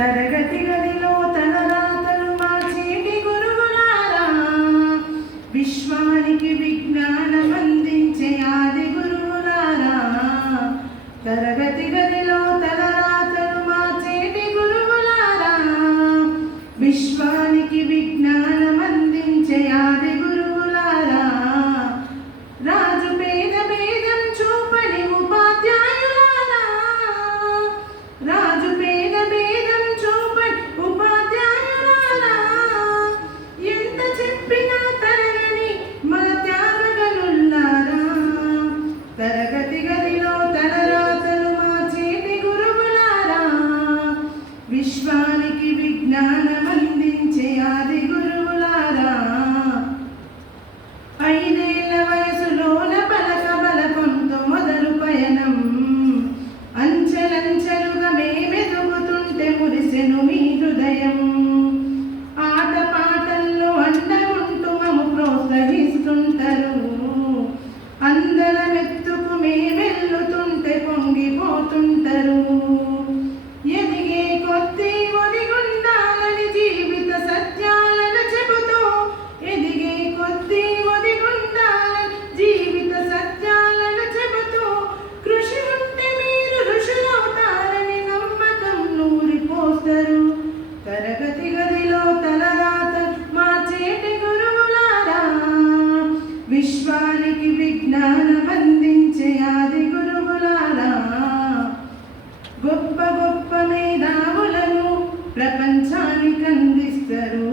తరగతి గదిలో తన రాతలు మార్చేటి గురువులారా, విశ్వానికి విజ్ఞానం అందించే ఆది గురువులారా. తరగతి గదిలో తన రాతలు మార్చేటి గురువులారా, విశ్వానికి విజ్ఞానం అందించే ఆది గురువులారా. రాజు పేద భేదం చూపని ఉపాధ్యాయులారా, రాజు పేద భేదం చూపని ఉపాధ్యాయులారా. ఎంత చెప్పినా తరగని మా త్యాగగనులారా, తరగతి గదిలో తన రాతలు మార్చేటి గురువులారా, విశ్వానికి విజ్ఞానం అందించే ఆది గురువులారా. 5 ఏళ్ల వయసులోన పలక బలపంతో మొదలు పయనం, అంచెలంచెలుగా మేమెదుగుతుంటే మురిసెను మీ హృదయం. ఆట పాటల్లో అండ ఉంటూ మము ప్రోత్సహిస్తుంటారు, అందరమెత్తుకు మేమెల్లుతుంటే పొంగిపోతుంటారు. ఎదిగే కొద్దీ ఒదిగుండాలని జీవిత సత్యాలను చెబుతూ, ఎదిగే కొద్దీ ఒదిగుండాలని జీవిత సత్యాలను చెబుతూ, కృషి ఉంటే మీరు ఋషులవుతారని నమ్మకం నూరిపోస్తారు. తరగతి గదిలో తల రాత మార్చేటి గురువులారా, విశ్వానికి విజ్ఞానం అందించే ఆది గురువులారా. గొప్ప గొప్ప మేధావులను ప్రపంచానికి అందిస్తారు,